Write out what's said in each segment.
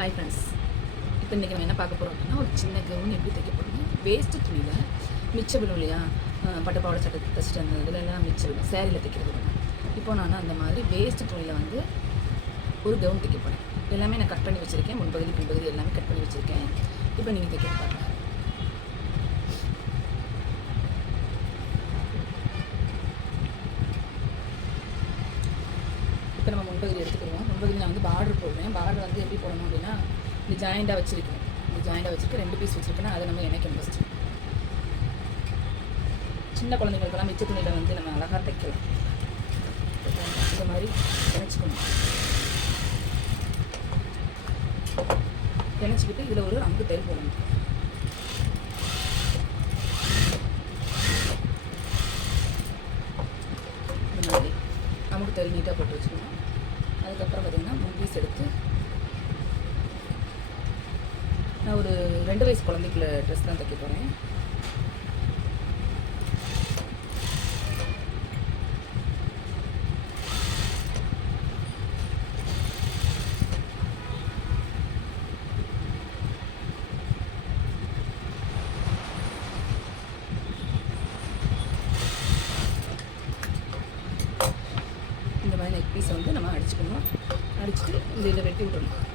Hi friends இப்போ இன்றைக்கி நம்ம என்ன பார்க்க போகிறோம் அப்படின்னா ஒரு சின்ன கவுன் எப்படி தைக்க போகிறோம் வேஸ்ட்டு துணியில் மிச்ச விடும் இல்லையா அஹ் சட்டை தைச்சிட்டு அந்த இதில் எல்லாம் மிச்சம் விடும் சேரீயில் தைக்கிறது இப்போ நான் அந்த மாதிரி வேஸ்ட்டு துணியில் வந்து ஒரு கவுன் தைக்க போகிறேன் எல்லாமே நான் கட் பண்ணி வச்சுருக்கேன். முன்பகுதி பின்பகுதி எல்லாமே கட் பண்ணி வச்சுருக்கேன். இப்போ நீங்கள் தைக்க பாருங்க இப்போ நம்ம முன்பகுதி எடுத்துக்கிடுவோம் நான் வந்து பார்டர் போடுவேன் பார்டர் வந்து எப்படி போடணும் அப்படின்னா இந்த ஜாயிண்டாக வச்சுருக்கேன் இந்த ஜாயிண்டாக வச்சுருக்கேன் ரெண்டு பீஸ் வச்சுருக்கேன்னா அதை நம்ம இணைக்கணும் ஃபஸ்ட்டு சின்ன குழந்தைங்களுக்கெல்லாம் மிச்ச துணியில் வந்து நம்ம அழகாக தைக்கலாம். இந்த மாதிரி இணைச்சிக்கணும். இணைச்சிக்கிட்டு இதில் ஒரு அங்கு தையல் போடணும். இந்த மாதிரி நமக்கு தையல் நீட்டாக போட்டு வச்சுக்கணும் அதுக்கப்புறம் பார்த்திங்கன்னா மூவிஸ் எடுத்து நான் ஒரு ரெண்டு வயசு குழந்தைக்குள்ள ட்ரெஸ் தான் தைக்க போகிறேன் இந்த மாதிரி நெக் பீஸை வந்து நம்ம அடிச்சுக்கணும். அடிச்சுட்டு இந்த இதை வெட்டி விட்டுறணும்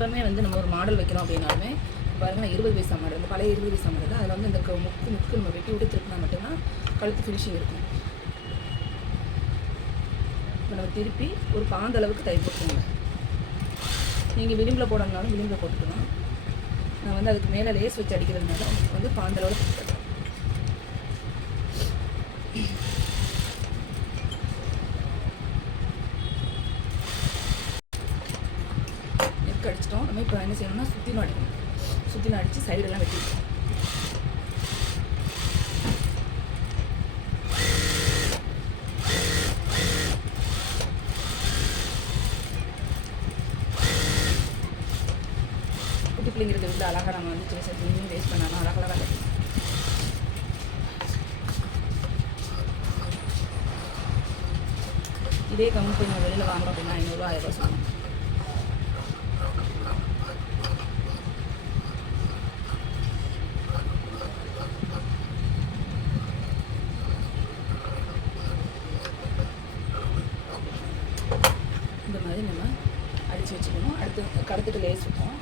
எப்போவுமே வந்து நம்ம ஒரு மாடல் வைக்கிறோம் அப்படின்னாலுமே பாருங்க நான் இருபது பைசா மாடல் இந்த பழைய இருபது பைசா மாடல் அதில் வந்து இந்த முக்கு முக்கு நம்ம வெட்டி விட்டு திருப்பினா மட்டும்தான் கழுத்து ஃபினிஷிங் இருக்கும். இப்போ நம்ம திருப்பி ஒரு பாந்தளவுக்கு தை போட்டுக்கோங்க. நீங்கள் விளிம்பில் போடணும்னாலும் விளிம்பில் போட்டுக்கலாம். நான் வந்து அதுக்கு மேலே லேஸ் வச்சு அடிக்கிறதுனால வந்து பாந்த அளவுக்கு போட்டுக்கிறேன் நெக் அடிச்சிட்டோம் நம்ம இப்போ என்ன செய்யணும்னா சுற்றி அடிக்கணும் சுற்றி அடித்து சைடெல்லாம் வெட்டி குட்டி பிள்ளைங்கிறது வந்து அழகாக நம்ம வந்து சின்ன சின்ன வேஸ்ட் பண்ணாமல் அழகழகாக கட்டணும் இதே கம்மி போய் வெளியில் வாங்குறோம் அப்படின்னா ஐநூறுரூவா ஆயிரம் சொல்லணும் இந்த மாதிரி நம்ம அடித்து வச்சுக்கணும் அடுத்து கடத்துக்கு லேஸ் வைப்போம்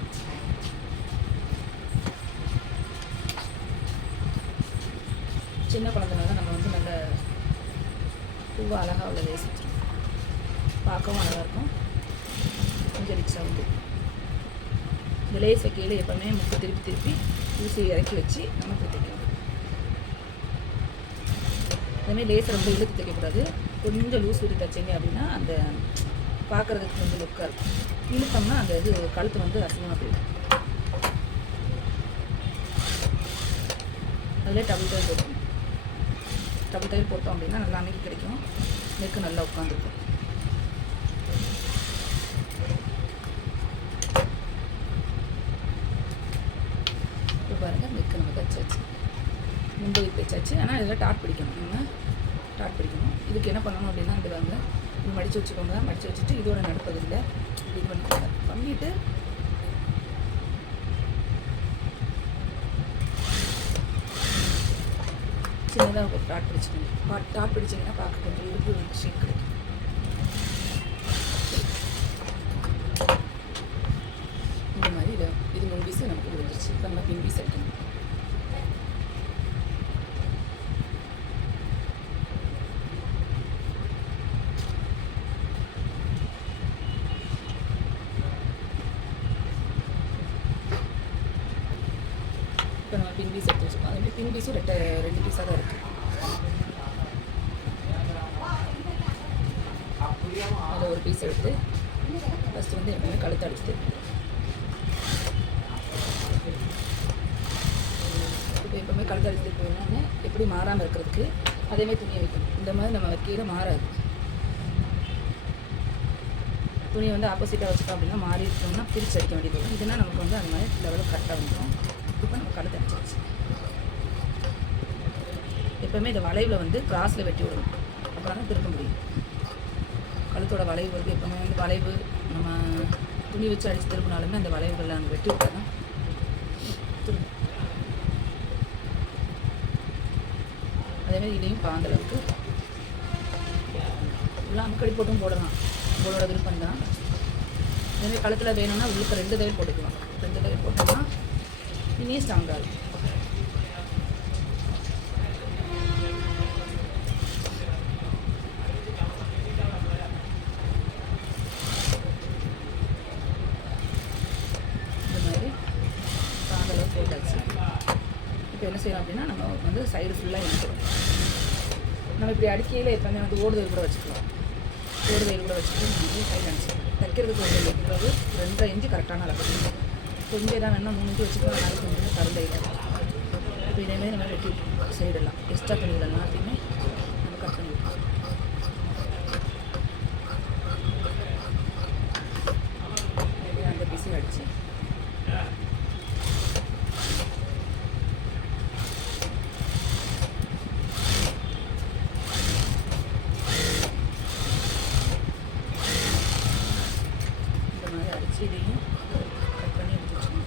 சின்ன குழந்தைனால நம்ம வந்து நல்ல பூவாக அழகாக உள்ள லேஸ் வச்சிருக்கோம் பார்க்கவும் அழகாக இருக்கும் கொஞ்சம் ரிச்சாக வந்து இந்த எப்போவுமே முக்கு திருப்பி திருப்பி ஊசி இறக்கி வச்சு நம்ம குத்திக்கணும் அதுமாதிரி லேசர் ரொம்ப இழுத்து தைக்கக்கூடாது கொஞ்சம் லூஸ் விட்டு தைச்சிங்க அப்படின்னா அந்த பார்க்குறதுக்கு கொஞ்சம் லுக்காக இருக்கும். இழுத்தோம்னா அந்த இது கழுத்து வந்து அசிங்கமாக போயிடும். அதிலே டபுள் தையல் போட்டோம் டபுள் தையல் போட்டோம் அப்படின்னா நல்லா அமைக்க கிடைக்கும். நெக்கு நல்லா உட்காந்துருக்கும் இப்போ வச்சாச்சு. நெக்கு மும்பை ஆனால் இதில் டாட் பிடிக்கணும். நம்ம டாட் பிடிக்கணும். இதுக்கு என்ன பண்ணணும் அப்படின்னா இது வாங்க இது மடித்து வச்சுக்கோங்க. மடித்து வச்சுட்டு இதோட நடுப்பகுதியில் இது பண்ணிக்கோங்க. பண்ணிட்டு சின்னதாக ஒரு டாட் பிடிச்சிக்கணும் பா டாட் பிடிச்சிங்கன்னா பார்க்க கொஞ்சம் இடுப்பு ஷேப் கிடைக்கும். இந்த மாதிரி இது இது மூணு பீஸு நமக்கு வந்துருச்சு இப்போ நம்ம பின் பீஸ் எடுக்கணும் இப்போ நம்ம பின் பீஸ் எடுத்து வச்சுக்கோம் அதே மாதிரி பின் பீஸும் ரெண்டு ரெண்டு பீஸாக தான் இருக்குது அதில் ஒரு பீஸ் எடுத்து ஃபஸ்ட்டு வந்து எப்பவுமே கழுத்து அடிச்சுட்டு இப்போ எப்பவுமே போயிடலான்னு எப்படி மாறாமல் இருக்கிறதுக்கு அதேமாதிரி துணியை வைக்கணும். இந்த மாதிரி நம்ம வைக்கையில் மாறாது. துணியை வந்து ஆப்போசிட்டாக வச்சுட்டோம் அப்படின்னா மாறி இருக்கோம்னா பிரித்து அடிக்க வேண்டியது வரும் இதுனா நமக்கு வந்து அந்த மாதிரி லெவலில் கரெக்டாக வந்துடும் இப்போ நம்ம கழுத்து அடிச்சாச்சு. எப்போவுமே இந்த வளைவில் வந்து கிராஸில் வெட்டி விடணும். அப்புறம் தான் திருக்க முடியும். கழுத்தோட வளைவு வந்து எப்போவுமே வந்து வளைவு நம்ம துணி வச்சு அடித்து திரும்பினாலுமே அந்த வளைவுகளில் அந்த வெட்டி விட்டால் தான் அதேமாதிரி இதையும் பாந்தளவுக்கு எல்லாம் அமுக்கடி போட்டும் போடலாம். உங்களோட விருப்பம் தான். இதே கழுத்தில் வேணும்னா உள்ளுக்கு ரெண்டு தயிர் போட்டுக்கலாம். ரெண்டு தயிர் போட்டோம்னா இனியும் ஸ்ட்ராங்காக இருக்கும் இந்த மாதிரி காதளவு போட்டாச்சு இப்போ என்ன செய்யலாம் அப்படின்னா நம்ம வந்து சைடு ஃபுல்லாக இணைக்கிறோம் நம்ம இப்படி அடிக்கையில் எப்பவுமே வந்து ஓடுதல் கூட வச்சுக்கலாம். ஓடுதல் கூட வச்சுட்டு நம்ம தைக்கிறதுக்கு ஒரு இருக்கிறது ரெண்டரை இன்ச்சு கரெக்டான அளவு. கொஞ்சம் தான் வேணால் மூணு இன்ச்சு வச்சுக்கலாம். நாளைக்கு கொஞ்சம் கருந்தையில் இப்போ இதேமாதிரி நம்ம வெட்டி சைடெல்லாம். எக்ஸ்ட்ரா துணிகள் எல்லாத்தையுமே நம்ம கட் பண்ணி விட்டுருவோம் இப்படி அந்த பிசி அடிச்சு இந்த மாதிரி அடிச்சு இதையும் கட் பண்ணி எடுத்து வச்சுக்கணும்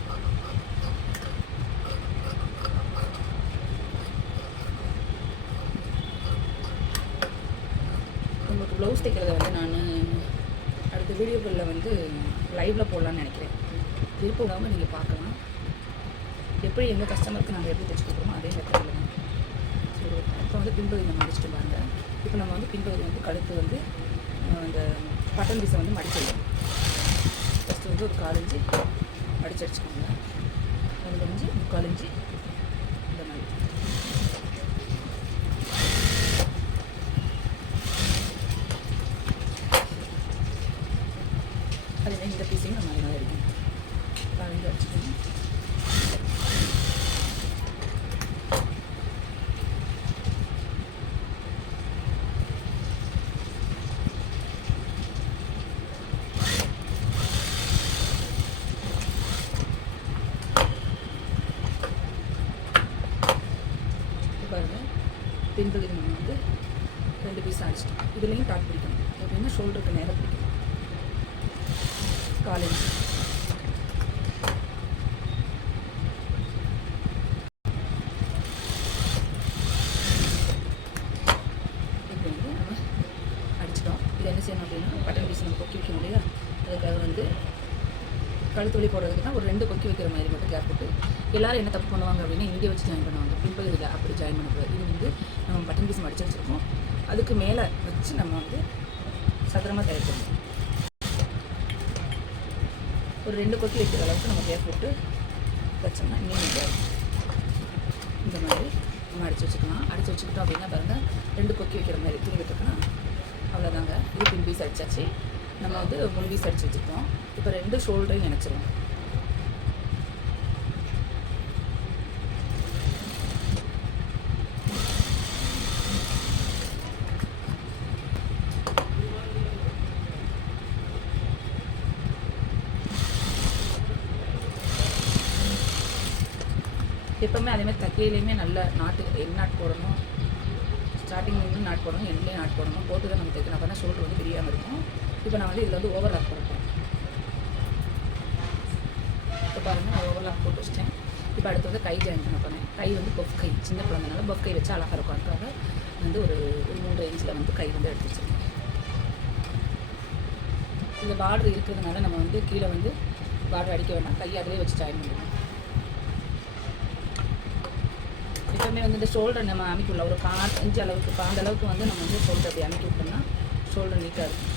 உங்களுக்கு ப்ளவுஸ் தைக்கிறத வந்து நான் அடுத்த வீடியோக்களில் வந்து லைவில் போடலான்னு நினைக்கிறேன். விருப்பம் இல்லாமல் நீங்கள் பார்க்கலாம். எப்படி எங்கள் கஸ்டமருக்கு நாங்கள் எப்படி தைச்சு கொடுக்குறோமோ அதே மெத்தடில் தான். சரி இப்போ வந்து பின்பகுதி நம்ம அடிச்சுட்டு பாருங்க இப்போ நம்ம வந்து பின்பகுதி வந்து கழுத்து வந்து அந்த பட்டன் பீஸை வந்து மடிச்சிடலாம். ஃபஸ்ட்டு வந்து ஒரு காலஞ்சி மடிச்சு அடிச்சுக்கோங்க. அதில் இஞ்சி முக்கால் இஞ்சி இந்த மாதிரி அதே மாதிரி இந்த பீஸையும் நம்ம அதே மாதிரி அடிக்கணும் காலஞ்சி அடிச்சுக்கணும் இப்போ பாருங்க பின்பகுதி நம்ம வந்து ரெண்டு பீஸ் அடிச்சிட்டோம் இதுலேயும் டாட் பிடிக்கணும். எப்படின்னா ஷோல்டருக்கு நேரம் பிடிக்கணும். காலேஜ் இப்போ வந்து நம்ம செய்யணும் அப்படின்னா பட்டன் பீஸ் நம்ம அதுக்காக வந்து கழுத்துளி போடுறதுக்கு தான் ஒரு ரெண்டு கொக்கி வைக்கிற மாதிரி மட்டும் கேப் எல்லாரும் என்ன தப்பு பண்ணுவாங்க அப்படின்னா இங்கே வச்சு ஜாயின் பண்ணுவாங்க. பின்பகுதியில் அப்படி ஜாயின் பண்ணக்கூடாது இது வந்து நம்ம பட்டன் பீஸ் மடிச்சு வச்சுருக்கோம். அதுக்கு மேலே வச்சு நம்ம வந்து சதுரமாக தயாரிக்கணும் ஒரு ரெண்டு கொத்தி வைக்கிற அளவுக்கு நம்ம கேப் போட்டு வச்சோம்னா இன்னும் இந்த மாதிரி நம்ம அடித்து வச்சுக்கலாம். அடித்து வச்சுக்கிட்டோம் அப்படின்னா பாருங்கள் ரெண்டு கொக்கி வைக்கிற மாதிரி துணி அவ்வளோதாங்க இது பின் பீஸ் அடித்தாச்சு நம்ம வந்து முன் பீஸ் அடித்து வச்சுருக்கோம். இப்போ ரெண்டு ஷோல்டரையும் நினச்சிருவோம் எப்போவுமே அதே மாதிரி தக்கையிலையுமே நல்ல நாட்டு எண் நாட்டு போடணும். ஸ்டார்டிங்லேருந்து நாட் போடணும் எண்ட்லேயும் நாட் போடணும். போட்டு தான் நம்ம தைக்கணும். அப்போ தான் ஷோல்டர் வந்து பிரியாமல் இருக்கும். இப்போ நான் வந்து இதில் வந்து ஓவர்லாக் போடுறேன் இப்போ பாருங்கள் நான் ஓவர்லாக் போட்டு வச்சிட்டேன். இப்போ அடுத்து வந்து கை ஜாயின் பண்ண போகிறேன் கை வந்து பஃப் கை சின்ன குழந்தைனால பஃப் கை வச்சு அழகாக இருக்கும். அதுக்காக வந்து ஒரு ஒரு மூன்று இன்ச்சில் வந்து கை வந்து எடுத்து வச்சிருக்கேன். இந்த பார்டர் இருக்கிறதுனால நம்ம வந்து கீழே வந்து பார்டர் அடிக்க வேண்டாம். கை அதிலே வச்சு ஜாயின் பண்ணுவோம் எப்பவுமே வந்து இந்த ஷோல்டர் நம்ம அமைக்க ஒரு கா அஞ்சு அளவுக்கு பாந்த அளவுக்கு வந்து நம்ம வந்து ஷோல்டர் அப்படி அமைக்க விட்டோம்னா ஷோல்டர் நீட்டாக இருக்கும்.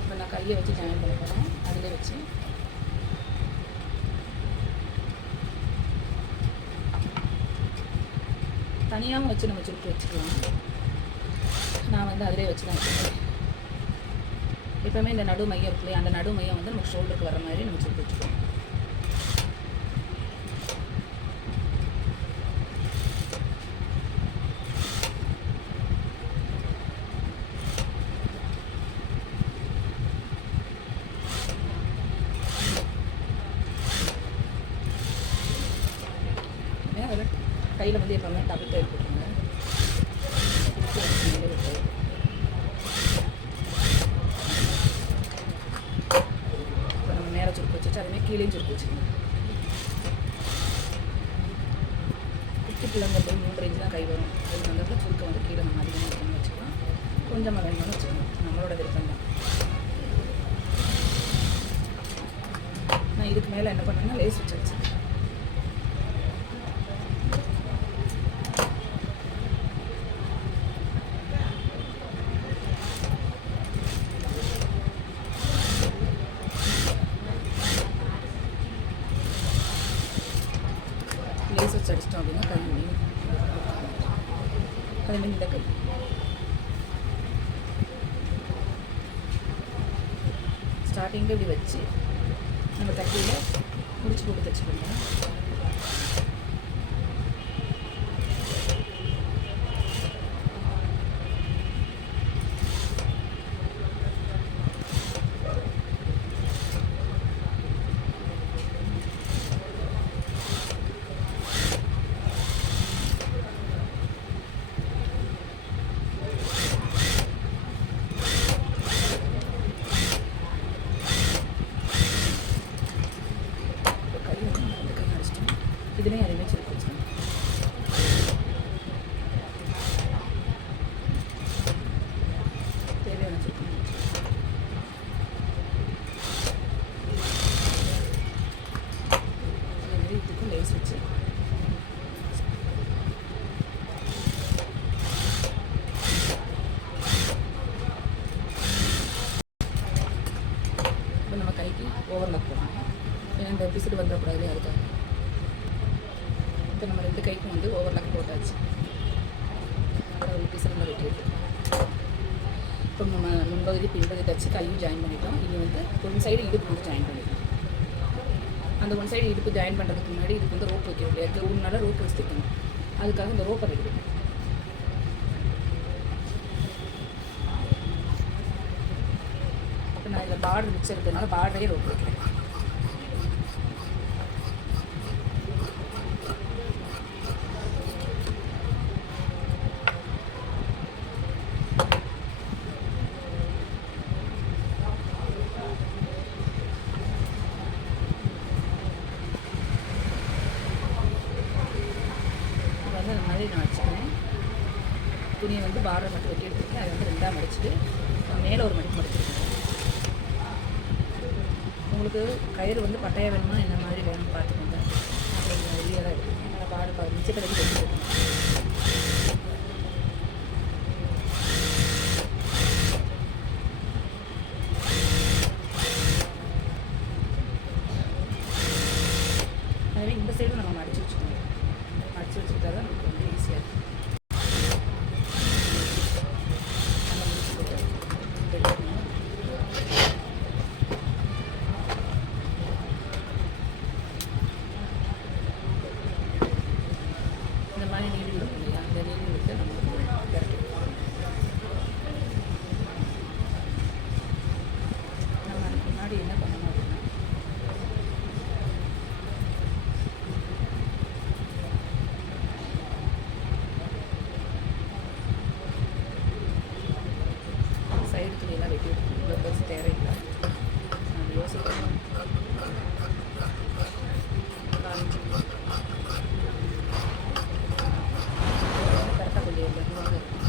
இப்போ நான் கையை வச்சு ஜாயின் பண்ண போகிறேன் அதிலே வச்சு. தனியாகவும் வச்சு நம்ம சுருட்டு வச்சுக்கலாம். நான் வந்து அதிலே வச்சு தான் வச்சுக்கிறேன். எப்பவுமே இந்த நடு மையம் இருக்கு அந்த நடு மையம் வந்து நமக்கு ஷோல்டருக்கு வர மாதிரி நம்ம சுருட்டி வச்சுக்கோம் கையில் வந்து எப்போவுமே டபுள் டைப் கைக்கு ஓவர்லாக் போடணும் ஏன்னா இந்த பிசுடு வந்துடக்கூடாது அதுக்காக இப்போ நம்ம ரெண்டு கைக்கும் வந்து ஓவர்லாக் போட்டாச்சு. ஒரு ஒரு பிசுடில் வெட்டி எடுத்துக்கலாம் இப்போ நம்ம முன்பகுதி பின்பகுதி தச்சு கையும் ஜாயின் பண்ணிட்டோம். இனி வந்து ஒன் சைடு இடுப்பு வந்து ஜாயின் பண்ணிட்டோம் அந்த ஒன் சைடு இடுப்பு ஜாயின் பண்ணுறதுக்கு முன்னாடி இதுக்கு வந்து ரோப் வைக்க முடியாது உன்னால ரோப் வச்சுக்கணும் அதுக்காக இந்த ரோப்பை எடுக்கணும் பண்ணணும் இப்போ நான் இதில் பார்டர் மிச்சம் இருக்கிறதுனால பார்டரே ரோப் வைக்கிறேன் நான் துணியை வந்து பார்டர் மட்டும் வெட்டி எடுத்துருக்கேன் அதை வந்து ரெண்டாக மடிச்சுட்டு நான் மேலே ஒரு மடிப்பு மடிச்சிருக்கேன் உங்களுக்கு கயிறு வந்து பட்டையாக வேணுமா என்ன மாதிரி வேணும்னு பார்த்துக்கோங்க. அப்படிங்கிற கொஞ்சம் தான் எடுத்துக்கேன் நல்லா பாடு மிச்சக்கடைக்கு வெட்டி அதுவே இந்த சைடும் நம்ம மடிச்சு வச்சுக்கணும். மடிச்சு வச்சுக்கிட்டா தான் நமக்கு வந்து ஈஸியாக இருக்கும் நல்லா முடிச்சு போட்டு எடுக்கணும் இந்த மாதிரி நீடி விடும் இல்லையா அந்த நீடி விட்டு நம்ம வந்து விரட்டி விடணும். நம்ம அதுக்கு முன்னாடி என்ன பண்ணணும் அப்படின்னா சைடு துணியெல்லாம் வெட்டி விட்டு இவ்வளோ பெருசு தேவையில்லை நான் யோசிக்கிறேன் கரெக்டாக கொஞ்சம் மெதுவாக இருக்கும்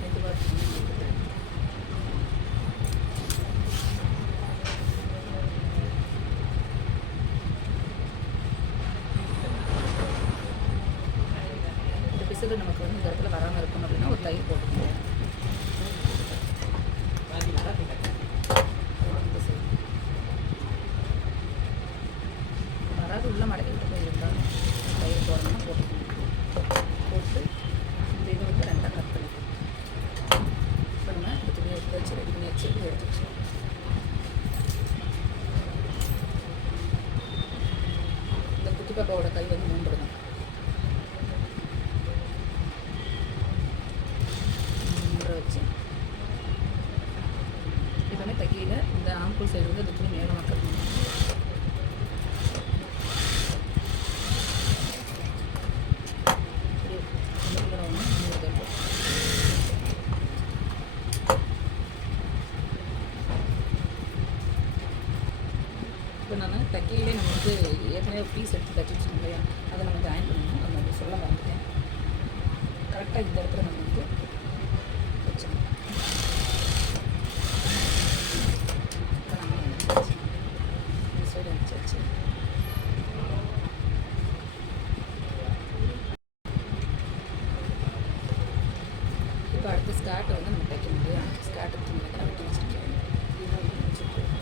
மெதுவாக இருக்கும். இந்த பிசுறு நமக்கு வந்து இந்த இடத்துல வராமல் இருக்கணும் அப்படின்னா ஒரு தயிர் போட்டுக்கணும் இந்த side. வராது உள்ள மடக்கி விட்டு போய் இருந்தாலும் தயிர் போடணும்னா போட்டுக்கணும் போட்டு இந்த இது வந்து ரெண்டாக கட் பட்டப்பாவோட கை வந்து மூன்று தான் வச்சு இப்போ தைக்கையில் இந்த ஆம்பூல் சைடு வந்து அந்த துணி மேலே மக்கள் இப்போ நான் தைக்கையிலே நம்ம வந்து ஏற்கனவே பீஸ் எடுத்து தச்சு வச்சுக்கோங்க இல்லையா அதை நம்ம ஜாயின் பண்ணணும் நம்ம வந்து சொல்ல மறந்துட்டேன் கரெக்டாக இந்த இடத்துல நம்ம வந்து வச்சுக்கணும் இப்போ நம்ம வச்சாச்சு. இந்த சைடு வச்சாச்சு இப்போ அடுத்து ஸ்கார்ட் வந்து நம்ம தைக்க முடியும் ஸ்கார்ட் துணி வந்து நான் வெட்டி வச்சுருக்கேன் இதுதான் வந்து வச்சுருக்கேன்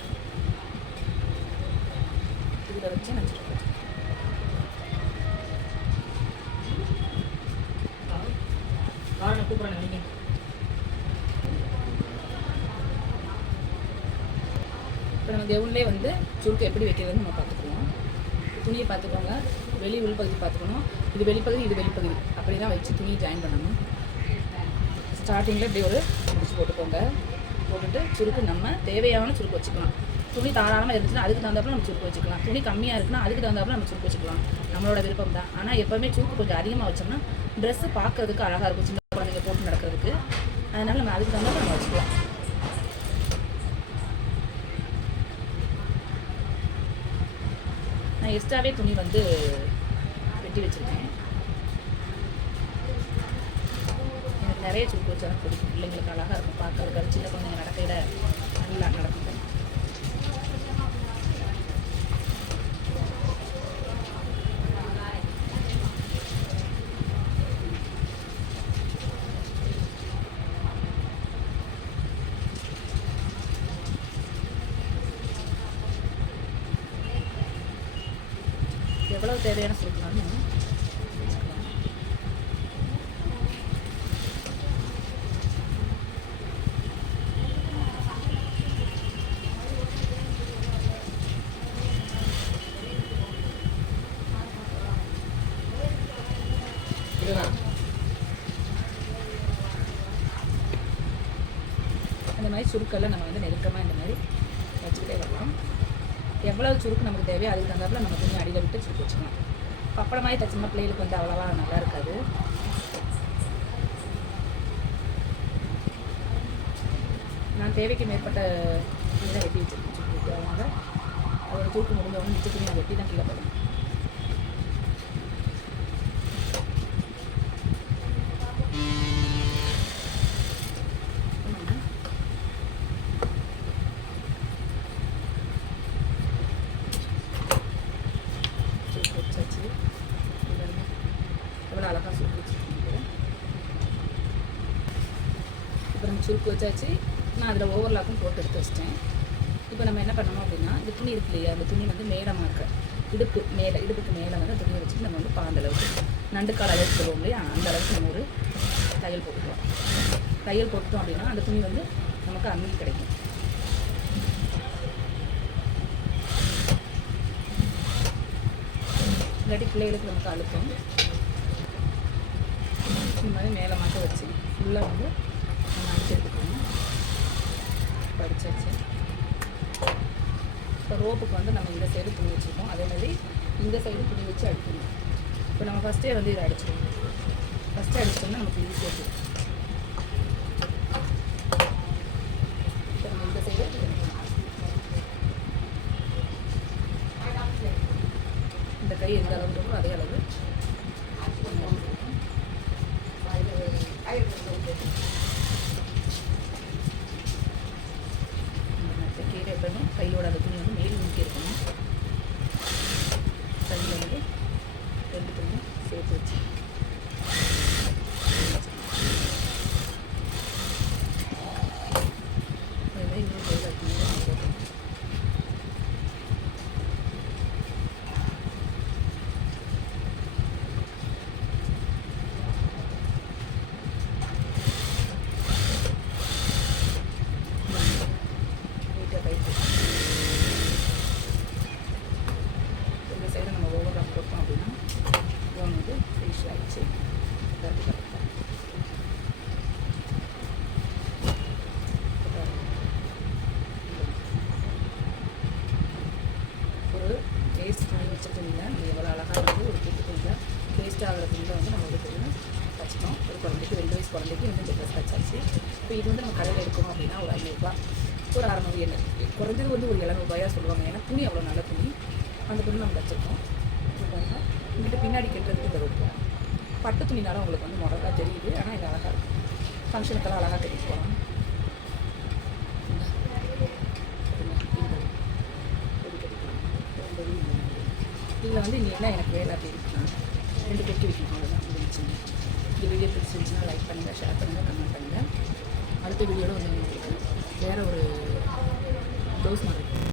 இதில் வச்சு நான் வச்சுருக்கேன் காரணம் கூப்பிட்றாங்க நீங்கள் இப்போ நம்ம கவுன்லேயே வந்து சுருக்கு எப்படி வைக்கிறதுன்னு நம்ம பார்த்துக்குவோம் துணியை பார்த்துக்கோங்க. வெளி உள்பகுதி பார்த்துக்கணும். இது வெளிப்பகுதி இது வெளிப்பகுதி. அப்படி தான் வச்சு துணியை ஜாயின் பண்ணணும். ஸ்டார்டிங்கில் இப்படி ஒரு முடிச்சு போட்டுக்கோங்க. போட்டுட்டு சுருக்கு நம்ம தேவையான சுருக்கு வச்சுக்கலாம். துணி தாராளமாக இருந்துச்சுன்னா அதுக்கு தகுந்தாப்பில் நம்ம சுருக்கு வச்சுக்கலாம். துணி கம்மியாக இருக்குன்னா அதுக்கு தகுந்தாப்பில் நம்ம சுருக்கு வச்சுக்கலாம். நம்மளோட விருப்பம் தான். ஆனால் எப்போவுமே சுருக்கு கொஞ்சம் அதிகமாக வச்சோம்னா ட்ரெஸ்ஸு பார்க்கறதுக்கு அழகாக இருக்கும். சின்ன குழந்தைங்க போட்டு நடக்கிறதுக்கு. அதனால் நம்ம அதுக்கு தகுந்தாப்பில் நம்ம வச்சுக்கலாம் நான் எக்ஸ்ட்ராவே துணி வந்து வெட்டி வச்சுருக்கேன். எனக்கு நிறைய சுருக்கு வச்சாலும் பிடிக்கும். பிள்ளைங்களுக்கு அழகாக இருக்கும். பார்க்கறதுக்கு சின்ன குழந்தைங்க நடக்கையில நல்லா நடக்கும் எவ்வளவு தேவையான சுருக்கணும் அந்த இதுதான் மாதிரி சுருக்கெல்லாம் நம்ம வந்து நெருக்கமாக இந்த மாதிரி வச்சுக்கிட்டே வரலாம் எவ்வளவு சுருக்கு நமக்கு தேவையோ அதுக்கு தகுந்தாப்பில் நம்ம துணி அடியில் விட்டு சுருக்கு வச்சுக்கலாம். பப்படம் மாதிரி பிள்ளைகளுக்கு வந்து அவ்வளோவா நல்லா இருக்காது. நான் தேவைக்கு மேற்பட்ட துணி தான் வெட்டி வச்சுருக்கேன். சுருக்கு அதனால் அதோட சுருக்கு முடிஞ்சவொடனே மிச்ச துணி நான் வெட்டி தான் கீழே போடணும் நம்ம சுருக்கு வச்சாச்சு இது பாருங்க. எவ்வளோ அழகாக சுருக்கு சுருக்கு வச்சாச்சு. நான் அதில் ஓவர்லாக்கும் போட்டு எடுத்து வச்சிட்டேன். இப்போ நம்ம என்ன பண்ணணும் அப்படின்னா இந்த துணி இருக்கு இல்லையா? அந்த துணி வந்து மேலமாக இருக்க இடுப்பு மேலே இடுப்புக்கு மேலே வந்து துணியை வச்சுட்டு நம்ம வந்து பாந்த அளவுக்கு நண்டுக்கால் அளவுக்கு சொல்லுவோம் இல்லையா? அந்த அளவுக்கு நம்ம ஒரு தையல் போட்டுக்கலாம். தையல் போட்டுட்டோம் அப்படின்னா அந்த துணி வந்து நமக்கு அம்மி கிடைக்கும். இல்லாட்டி பிள்ளைகளுக்கு நமக்கு அழுத்தம் இந்த மாதிரி மேலே மட்டும் வச்சு. ஃபுல்லாக வந்து நம்ம அடிச்சு எடுத்துக்கணும். படிச்சாச்சு. இப்போ ரோப்புக்கு வந்து நம்ம இந்த சைடு துணி வச்சுருக்கோம். அதே மாதிரி இந்த சைடு துணி வச்சு அடிக்கணும். இப்போ நம்ம ஃபஸ்ட்டே வந்து இதை அடிச்சிடணும். ஃபஸ்ட்டு அடிச்சோம்னா நமக்கு ஈஸியாக இருக்கும் ஆகிறதுக்குள்ளே வந்து நம்ம வந்து கஷ்டம் ஒரு குழந்தைக்கு ரெண்டு வயசு குழந்தைக்கு இன்னும் ட்ரெஸ் கச்சாச்சு இப்போ இது வந்து நம்ம கடையில் எடுக்கணும் அப்படின்னா ஒரு ஐநூறுரூபா ஒரு அறநூறு என்ன குறைஞ்சது வந்து ஒரு எழுநூறுபாயாக சொல்லுவாங்க. ஏன்னா துணி அவ்வளோ நல்ல துணி. அந்த துணி நம்ம வச்சுருக்கோம். உங்கள்கிட்ட பின்னாடி கட்டுறதுக்கு இதை வைப்போம் பட்டு துணினால உங்களுக்கு வந்து முடக்கா தெரியுது. ஆனால் இது அழகாக இருக்கும் ஃபங்க்ஷனுக்கெல்லாம் அழகாக கட்டிட்டு போகலாம். இதில் வந்து நீ என்ன எனக்கு வேலை அப்படின்னு ரெண்டு அவ்வளோதான் முடிஞ்சு இந்த வீடியோ பிடிச்சிருந்துச்சுன்னா லைக் பண்ணுங்கள் ஷேர் பண்ணுங்கள் கமெண்ட் பண்ணுங்கள் அடுத்த வீடியோவில் வந்து வேறு ஒரு ப்ளவுஸ் மாதிரி